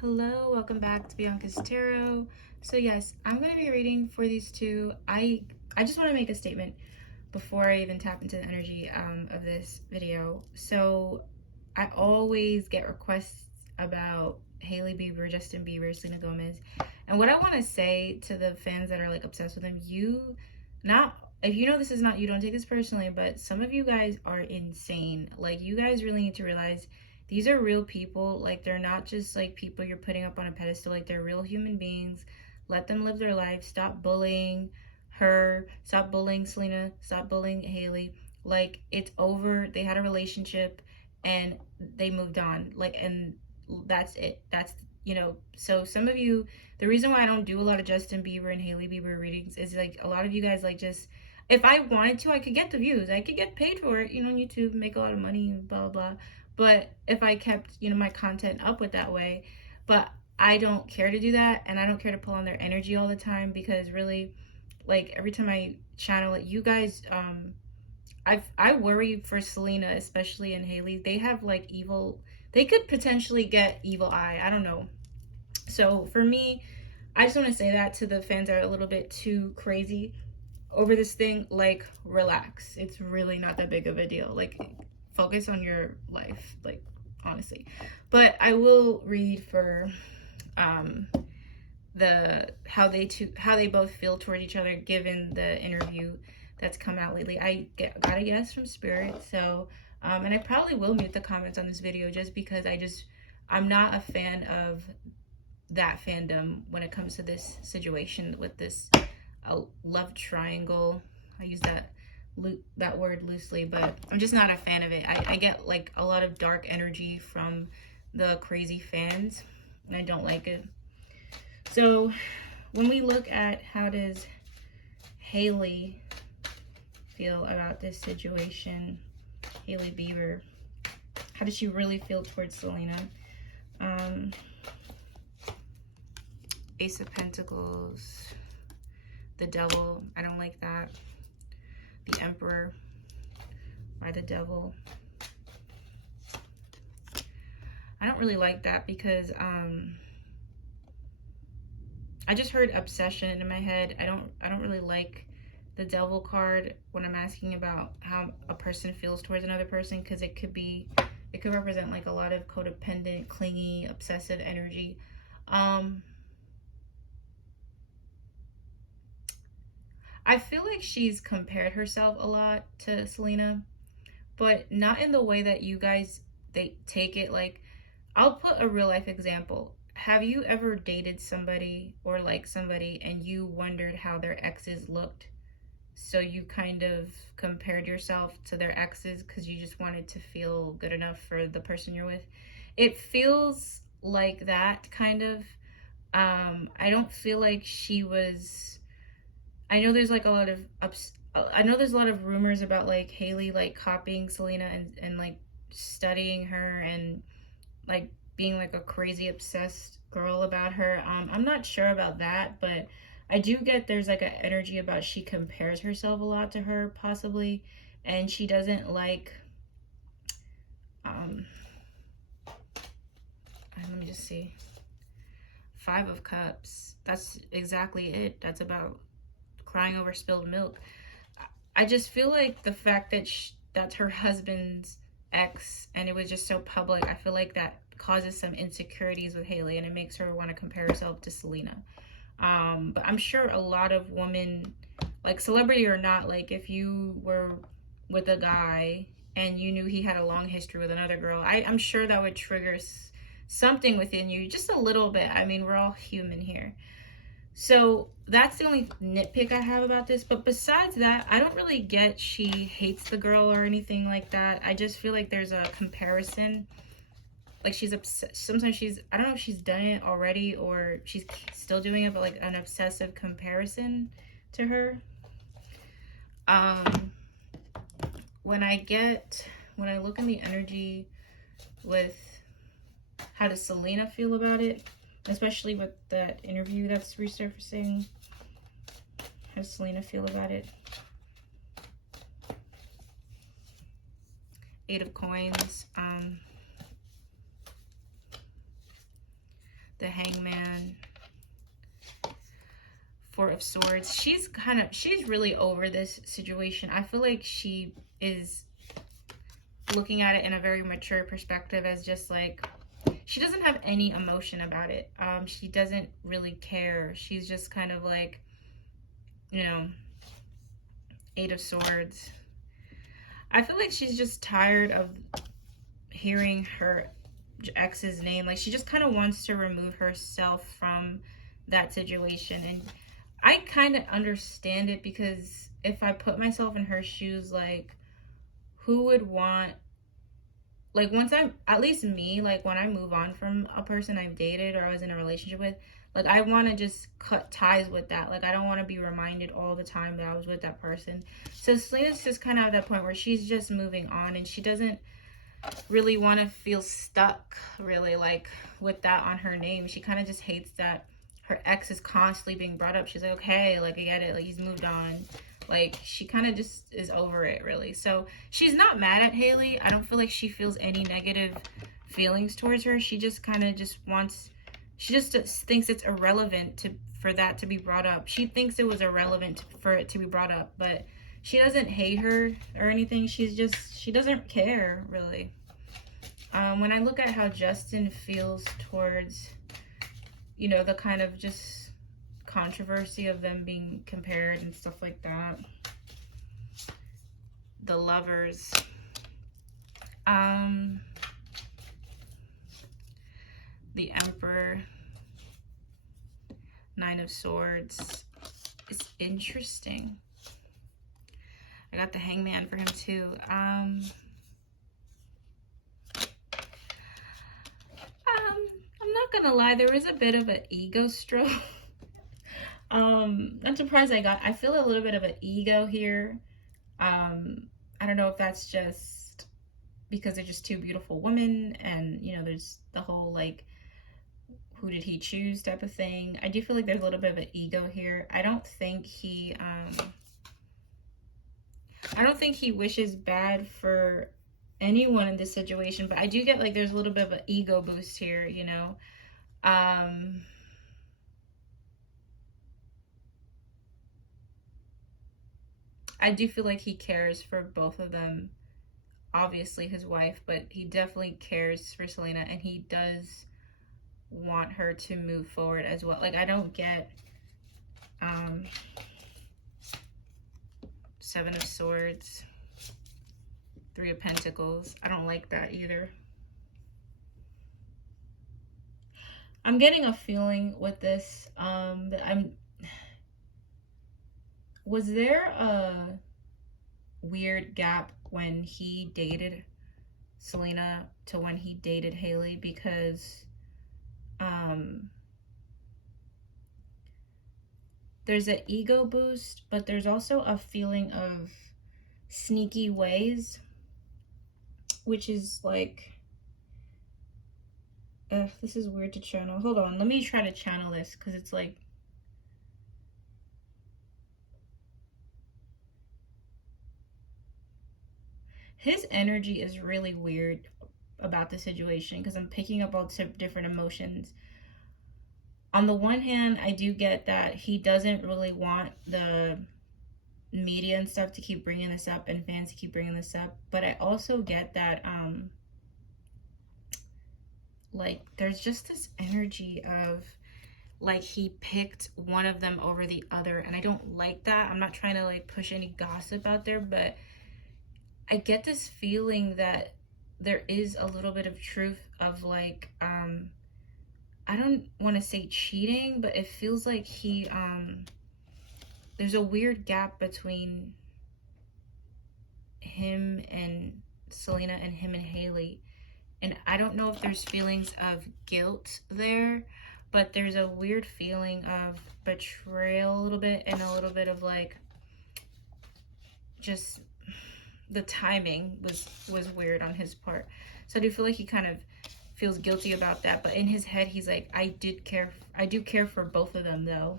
Hello, welcome back to Bianca's Tarot. So yes, I'm going to be reading for these two. I just want to make a statement before I even tap into the energy of this video. So I always get requests about Hailey Bieber, Justin Bieber, Selena Gomez. And what I want to say to the fans that are like obsessed with them, if you know this is not you, don't take this personally, but some of you guys are insane. Like, you guys really need to realize these are real people. Like, they're not just like people you're putting up on a pedestal. Like, they're real human beings. Let them live their life. Stop bullying her. Stop bullying Selena. Stop bullying Hailey. Like, it's over. They had a relationship and they moved on. Like, and that's it. So some of you, the reason why I don't do a lot of Justin Bieber and Hailey Bieber readings is like a lot of you guys like just, if I wanted to, I could get the views. I could get paid for it, on YouTube, make a lot of money, blah, blah, blah. But if I kept, my content up with that way, but I don't care to do that, and I don't care to pull on their energy all the time, because really, like, every time I channel it, you guys, I worry for Selena, especially, and Hailey. They have like they could potentially get evil eye. I don't know. So for me, I just want to say that to the fans that are a little bit too crazy over this thing. Like, relax. It's really not that big of a deal. Like, focus on your life, like, honestly. But I will read for how they both feel toward each other, given the interview that's come out lately. Got a yes from Spirit. So and I probably will mute the comments on this video, just because I'm not a fan of that fandom when it comes to this situation with this love triangle. I use that word loosely, but I'm just not a fan of it. I get like a lot of dark energy from the crazy fans, and I don't like it. So when we look at how does Hailey feel about this situation, Hailey Bieber, how does she really feel towards Selena? Ace of Pentacles, the Devil, I don't like that. The Emperor by the Devil. I don't really like that, because I just heard obsession in my head. I don't really like the Devil card when I'm asking about how a person feels towards another person, because it could represent like a lot of codependent, clingy, obsessive energy. I feel like she's compared herself a lot to Selena, but not in the way that you guys they take it. Like, I'll put a real life example. Have you ever dated somebody or liked somebody and you wondered how their exes looked? So you kind of compared yourself to their exes because you just wanted to feel good enough for the person you're with. It feels like that, kind of. I don't feel like she was. I know there's like a lot of I know there's a lot of rumors about like Hailey like copying Selena and like studying her and like being like a crazy obsessed girl about her. I'm not sure about that, but I do get there's like an energy about she compares herself a lot to her, possibly, and she doesn't like let me just see. 5 of Cups. That's exactly it. That's about crying over spilled milk. I just feel like the fact that that's her husband's ex and it was just so public, I feel like that causes some insecurities with Hailey, and it makes her want to compare herself to Selena. But I'm sure a lot of women, like celebrity or not, like if you were with a guy and you knew he had a long history with another girl, I'm sure that would trigger something within you just a little bit. I mean, we're all human here. So that's the only nitpick I have about this. But besides that, I don't really get she hates the girl or anything like that. I just feel like there's a comparison. Like, she's sometimes I don't know if she's done it already or she's still doing it, but like an obsessive comparison to her. When I look in the energy with how does Selena feel about it, especially with that interview that's resurfacing, how does Selena feel about it? 8 of Coins. the Hangman, Four of Swords. She's really over this situation. I feel like she is looking at it in a very mature perspective, as just like, she doesn't have any emotion about it. She doesn't really care. She's just kind of like, you know, Eight of Swords. I feel like she's just tired of hearing her ex's name. Like, she just kind of wants to remove herself from that situation. And I kind of understand it, because if I put myself in her shoes, like, who would want, like, once I'm, at least me, like, when I move on from a person I've dated or I was in a relationship with, like, I want to just cut ties with that. Like, I don't want to be reminded all the time that I was with that person. So Selena's just kind of at that point where she's just moving on, and she doesn't really want to feel stuck, really, like, with that on her name. She kind of just hates that her ex is constantly being brought up. She's like, okay, like, I get it, like, he's moved on. Like, she kind of just is over it, really. So she's not mad at Hailey. I don't feel like she feels any negative feelings towards her. She just kind of just wants, she just thinks it's irrelevant for that to be brought up. She thinks it was irrelevant for it to be brought up, but she doesn't hate her or anything. She's just, she doesn't care, really. When I look at how Justin feels towards, you know, the kind of just controversy of them being compared and stuff like that. The Lovers. The Emperor. Nine of Swords. It's interesting. I got the Hangman for him too. I'm not gonna lie, there was a bit of an ego stroke. I'm surprised I feel a little bit of an ego here. I don't know if that's just because they're just two beautiful women, and, you know, there's the whole, like, who did he choose type of thing. I do feel like there's a little bit of an ego here. I don't think he wishes bad for anyone in this situation, but I do get, like, there's a little bit of an ego boost here, you know. I do feel like he cares for both of them, obviously his wife, but he definitely cares for Selena, and he does want her to move forward as well. Like, I don't get Seven of Swords, Three of Pentacles. I don't like that either. I'm getting a feeling with this that was there a weird gap when he dated Selena to when he dated Hailey? Because there's an ego boost, but there's also a feeling of sneaky ways, which is like, this is weird to channel. Hold on, let me try to channel this, because it's like, his energy is really weird about the situation, because I'm picking up all different emotions. On the one hand, I do get that he doesn't really want the media and stuff to keep bringing this up, and fans to keep bringing this up, but I also get that like, there's just this energy of, like, he picked one of them over the other, and I don't like that. I'm not trying to, like, push any gossip out there, but I get this feeling that there is a little bit of truth of, like, I don't want to say cheating, but it feels like he there's a weird gap between him and Selena and him and Hailey. And I don't know if there's feelings of guilt there, but there's a weird feeling of betrayal a little bit, and a little bit of, like, just the timing was weird on his part. So I do feel like he kind of feels guilty about that, but in his head he's like, I do care for both of them though.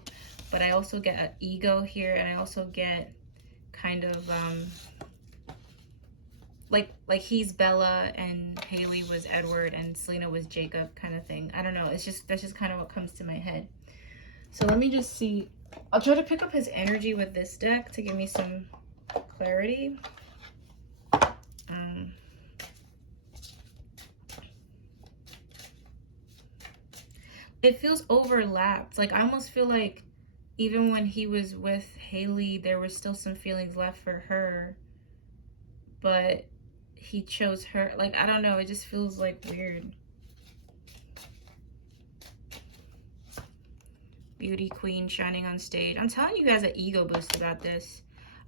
But I also get an ego here, and I also get kind of like he's Bella and Hailey was Edward and Selena was Jacob kind of thing. I don't know. It's just, that's just kind of what comes to my head. So let me just see. I'll try to pick up his energy with this deck to give me some clarity. It feels overlapped. Like I almost feel like even when he was with Hailey, there was still some feelings left for her, but he chose her. Like, I don't know. It just feels like weird. Beauty queen shining on stage. I'm telling you guys an ego boost about this.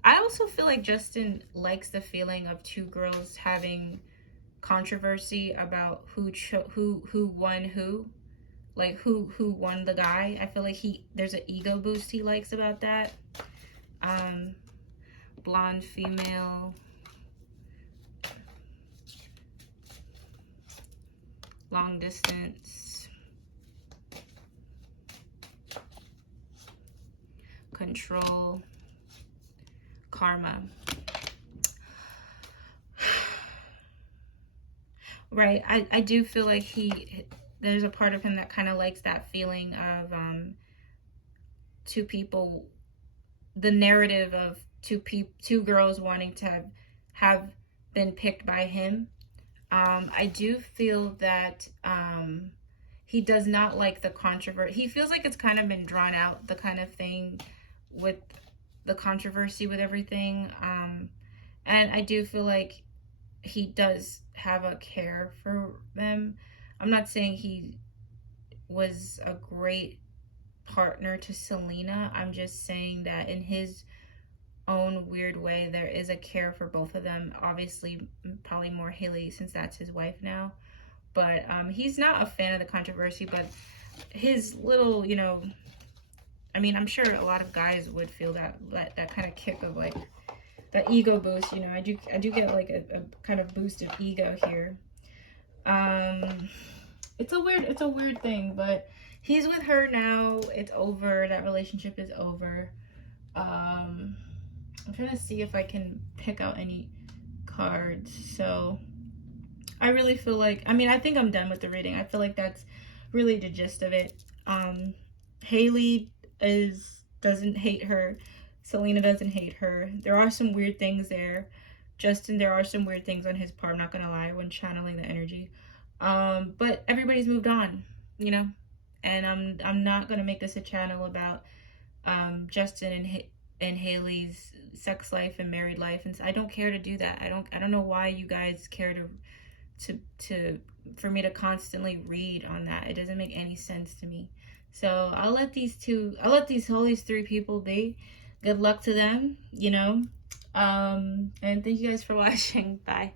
I also feel like Justin likes the feeling of two girls having controversy about who won who. Like who won the guy. I feel like there's an ego boost he likes about that. Blonde female. Long distance. Control. Karma. Right. I do feel like there's a part of him that kind of likes that feeling of two people, the narrative of two girls wanting to have been picked by him. I do feel that he does not like the controversy. He feels like it's kind of been drawn out, the kind of thing with the controversy with everything. And I do feel like he does have a care for them. I'm not saying he was a great partner to Selena. I'm just saying that in his own weird way, there is a care for both of them. Obviously, probably more Hailey since that's his wife now. But he's not a fan of the controversy, but his little, you know, I mean, I'm sure a lot of guys would feel that kind of kick of like that ego boost. You know, I do get like a kind of boost of ego here. It's a weird thing, but he's with her now. It's over. That relationship is over. I'm trying to see if I can pick out any cards. So I really feel like, I mean, I think I'm done with the reading. I feel like that's really the gist of it. Hailey doesn't hate her. Selena doesn't hate her. There are some weird things there. Justin, there are some weird things on his part, I'm not gonna lie, when channeling the energy. But everybody's moved on, you know? And I'm not gonna make this a channel about Justin and Hailey's sex life and married life, and I don't care to do that. I don't know why you guys care for me to constantly read on that. It doesn't make any sense to me. So I'll let these three people be. Good luck to them, you know. And thank you guys for watching. Bye.